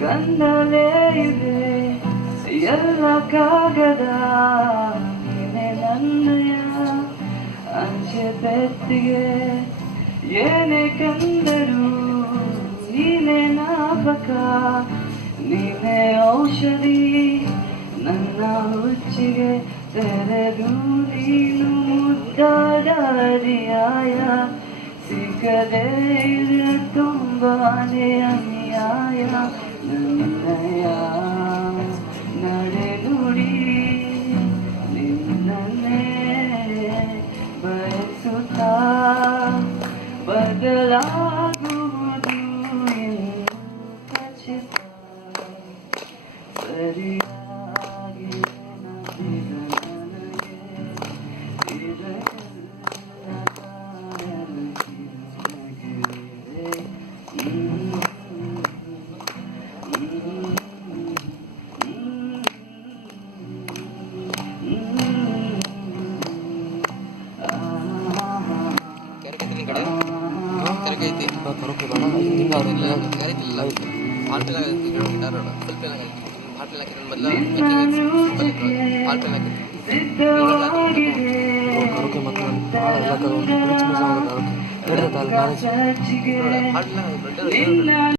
ಕಣ್ಣಲ್ಲೇ ಇದೆ ಎಲ್ಲ ಕಾಗದ ನೀನೆ ನನ್ನಯ ಅಂಚೆ ಬೆತ್ತಿಗೆ ಏನೇ ಕಂಡರೂ ನೀನೆ ಜ್ಞಾಪಕ ನೀನೆ ಔಷಧಿ ನನ್ನ ಹುಚ್ಚಿಗೆ ತೆರೆದು ನೀನು ಮುದ್ದಾದ ಅರಿಯಾಯ ಸಿಗದೆ ಇದೆ ತುಂಬಾನೇ ಅನ್ಯಾಯ ನನ್ನಯ ನಡೆ ನುಡಿ ನಿನ್ನನ್ನೇ ಬಯಸುತ್ತಾ ಬದಲಾಗುವುದು ಎಂದು ಖಚಿತ ಸರಿಯಾಗಿ ನಂಬಿದ ನನಗೆ ಇದೆಲ್ಲ ಕಾಯಲು ಕಿರುನಗೆಯಿದೆ. ಕರೋಕೆ ಬೇಡ ಹಿಂಗೆ ಅವರೆಲ್ಲ ಕರಿತಿಲ್ಲ ಹಾಲ್ಟೆಲ್ಲ ಗಿಟಾರ್ ಸ್ವಲ್ಪ ಎಲ್ಲ ಹಾಲ್ಟೆಲ್ಲ ಕರೋಕೆ ಮತ್ತು ಎಲ್ಲ ಕರೋಕೆ